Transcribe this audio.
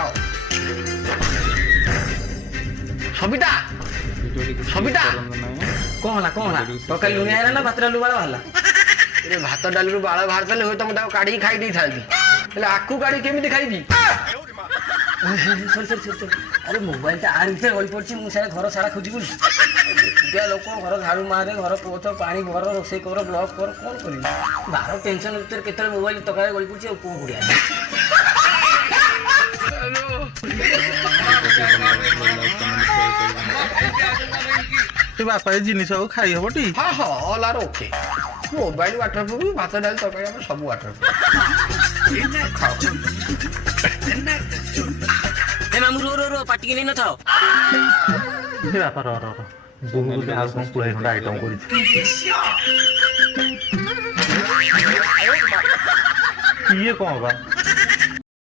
ଖାଅ। ସବିତା ସବିତା କଣ ହେଲା ତରକାରୀ ଲୁଣିଆ ହେଲା ନା ଭାତଟା ଲୁବାଳ ବାହାରିଲା? ଭାତ ଡାଲିରୁ ବାଳ ବାହାର କଲେ ହୁଏତ ମୁଁ ତାକୁ କାଢିକି ଖାଇ ଦେଇଥାନ୍ତି, ହେଲେ ଆକୁ କାଢି କେମିତି ଖାଇବି? ସରି ଆରେ ମୋବାଇଲଟା ଆର ଭିତରେ ଗଳି ପଡିଛି, ମୁଁ ସାରା ଘର ସାରା ଖୋଜି ବୁଲି ଏକୁଟିଆ ଲୋକ, ଘର ଝାଡୁ ମାରେ, ଘର ପୋଛ, ପାଣି ଭର, ରୋଷେଇ କର, ବ୍ଲକ୍ କର, କଣ କରିବି? ବାହାର ଟେନସନ ଭିତରେ କେତେବେଳେ ମୋବାଇଲ ତକାରେ ଗଳି ପଡିଛି ଆଉ କଣ କରିବା? ବାପା ଏ ଜିନିଷ ଆଉ ଖାଇ ହବ ଟି? ହଁ all are okay. Mobile waterproof, ଭାତ ଡାଲି ତରକାରୀ ଆମର ସବୁ ୱାଟର ପ୍ରୁଫ୍। ମାମୁ रो ପାଟିକି ନେଇ ନଥାଅ। ବାପା ର ବହୁତ ଆଉ କଣ ପୁଳାଇ ଖଣ୍ଡ ଆଇଟମ କରିଛି। ଇଏ କଣ ବା